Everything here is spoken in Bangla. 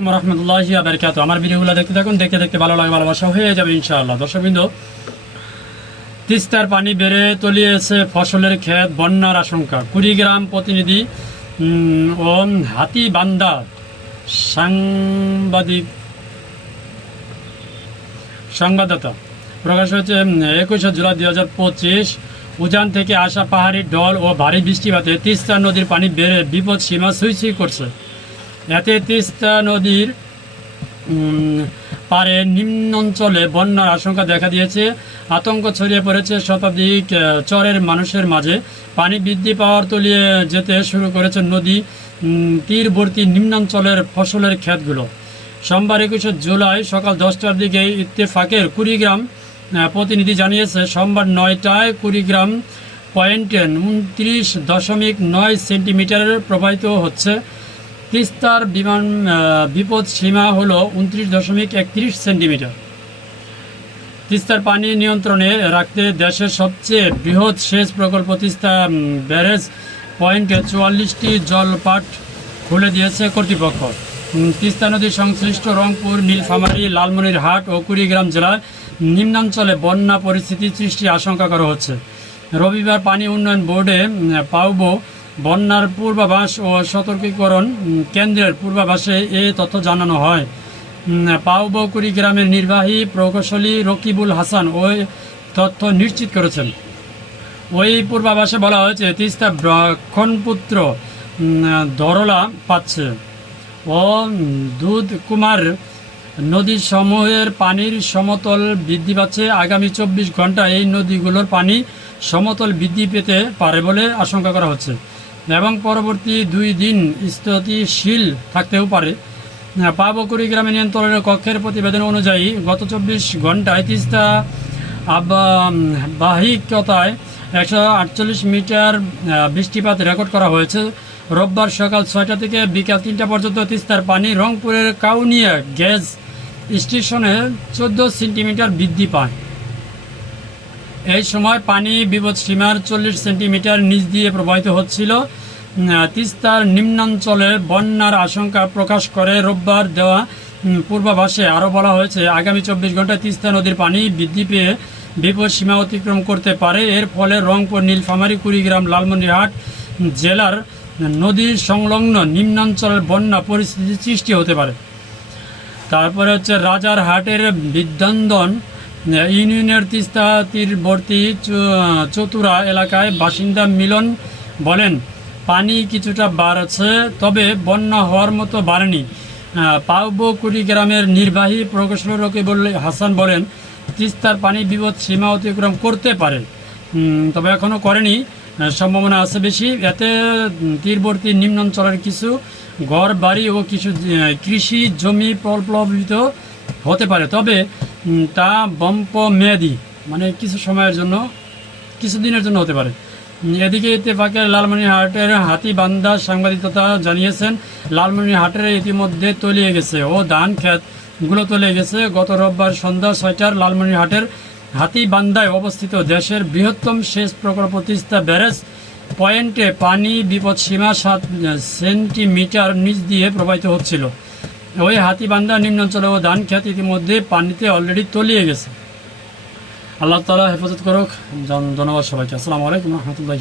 আমার ভিডিওগুলো দেখতে থাকুন, দেখতে দেখতে ভালো লাগে, ভালোবাসা হয়ে যাবে ইনশাআল্লাহ। দর্শকবৃন্দ, তিস্তার পানি বেড়ে তলিয়েছে ফসলের ক্ষেত, বন্যার আশঙ্কা। কুড়িগ্রাম প্রতিনিধি ও হাতিবান্ধা সাংবাদিক, সংবাদদাতা প্রকাশ হয়েছে একুশে জুলাই দুই হাজার পঁচিশ উজান থেকে আসা পাহাড়ি ঢল ও ভারী বৃষ্টিপাতে তিস্তা নদীর পানি বেড়ে বিপদ সীমা সুই সুই করছে। এতে তিস্তা নদীর পারে নিম্ন অঞ্চলে বন্যার আশঙ্কা দেখা দিয়েছে। আতঙ্ক ছড়িয়ে পড়েছে শতাধিক চরের মানুষের মাঝে। পানি বৃদ্ধি পাওয়ার তলিয়ে যেতে শুরু করেছে নদী তীরবর্তী নিম্নাঞ্চলের ফসলের ক্ষেতগুলো। সোমবার একুশে জুলাই সকাল দশটার দিকে ইত্তেফাকের কুড়িগ্রাম প্রতিনিধি জানিয়েছে, সোমবার নয়টায় কুড়িগ্রাম পয়েন্টে উনত্রিশ দশমিক নয় সেন্টিমিটারের প্রবাহিত হচ্ছে। তিস্তার বিমান বিপদ সীমা হল উনত্রিশ দশমিক একত্রিশ সেন্টিমিটার। তিস্তার পানি নিয়ন্ত্রণে রাখতে দেশের সবচেয়ে বৃহৎ সেচ প্রকল্প তিস্তা ব্যারেজ পয়েন্টে চুয়াল্লিশটি জলপাট খুলে দিয়েছে কর্তৃপক্ষ। তিস্তা নদী সংশ্লিষ্ট রংপুর, নীলফামারী লালমনিরহাট ও কুড়িগ্রাম জেলার নিম্নাঞ্চলে বন্যা পরিস্থিতি সৃষ্টির আশঙ্কা করা হচ্ছে। রবিবার পানি উন্নয়ন বোর্ডে পাউবো বন্যার পূর্বাভাস ও সতর্কীকরণ কেন্দ্রের পূর্বাভাসে এ তথ্য জানানো হয়। উম, পাউবো কুড়িগ্রামের নির্বাহী প্রকৌশলী রকিবুল হাসান ওই তথ্য নিশ্চিত করেছেন। ওই পূর্বাভাসে বলা হয়েছে তিস্তা ব্রক্ষণপুত্র দরলা পাচ্ছে ও দুধ কুমার নদী সমূহের পানির সমতল বৃদ্ধি পাচ্ছে। আগামী চব্বিশ ঘণ্টা এই নদীগুলোর পানি সমতল বৃদ্ধি পেতে পারে বলে আশঙ্কা করা হচ্ছে। এবং পরবর্তী দুই দিন স্থিতিশীল থাকতেও পারে। পাবো কুড়িগ্রামে নিয়ন্ত্রণের কক্ষের প্রতিবেদন অনুযায়ী গত চব্বিশ ঘন্টায় তিস্তা বাহিকতায় একশো আটচল্লিশ মিটার বৃষ্টিপাত রেকর্ড করা হয়েছে। রোববার সকাল ছয়টা থেকে বিকাল তিনটা পর্যন্ত তিস্তার পানি রংপুরের কাউনিয়া গ্যাস স্টেশনে চোদ্দ সেন্টিমিটার বৃদ্ধি পায়। এই সময় পানি বিপদ সীমার চল্লিশ সেন্টিমিটার নিচ দিয়ে প্রবাহিত হচ্ছিল। তিস্তার নিম্নাঞ্চলে বন্যার আশঙ্কা প্রকাশ করে। রোববার দেওয়া পূর্বাভাসে আরও বলা হয়েছে, আগামী চব্বিশ ঘন্টায় তিস্তা নদীর পানি বৃদ্ধি পেয়ে বিপদ সীমা অতিক্রম করতে পারে। এর ফলে রংপুর, নীলফামারী, কুড়িগ্রাম, লালমনিরহাট জেলার নদীর সংলগ্ন নিম্নাঞ্চলের বন্যা পরিস্থিতি সৃষ্টি হতে পারে। তারপরে হচ্ছে রাজার হাটের বিদ্যন্দন ইউনিয়নের তিস্তা তীরবর্তী চতুরা এলাকায় বাসিন্দা মিলন বলেন, পানি কিছুটা বাড়ছে, তবে বন্যা হওয়ার মতো বাড়েনি। পাউবো কুড়িগ্রামের নির্বাহী প্রকৌশলী রকিবুল হাসান বলেন, তিস্তার পানি বিপদ সীমা অতিক্রম করতে পারে তবে এখনও করেনি। সম্ভাবনা আছে বেশি। এতে তীরবর্তী নিম্নাঞ্চলের কিছু ঘর বাড়ি ও কিছু কৃষি জমি প্রপ্লবিত হতে পারে। তবে তা বম্প মেয়াদি মানে কিছু সময়ের জন্য কিছুদিনের জন্য হতে পারে। এদিকে ইত্তেফাকের লালমনিরহাটের হাতিবান্ধা সাংবাদিকতা জানিয়েছেন, লালমনিরহাটের ইতিমধ্যে তলিয়ে গেছে ও ধান ক্ষেতগুলো তলিয়ে গেছে। গত রোববার সন্ধ্যা ছয়টার লালমনিরহাটের হাতিবান্ধায় অবস্থিত দেশের বৃহত্তম সেচ প্রকল্প তিস্তা ব্যারেজ পয়েন্টে পানি বিপদ সীমা সাত সেন্টিমিটার নিচ দিয়ে প্রবাহিত হচ্ছিল। ওই হাতিবান্ধা নিম্নাঞ্চলে ও ধান খ্যাত ইতিমধ্যে পানিতে অলরেডি তলিয়ে গেছে। আল্লাহ তালা হেফাজত করুক। ধন্যবাদ সবাইকে। আসসালামু আলাইকুম রহমতুল্লাহ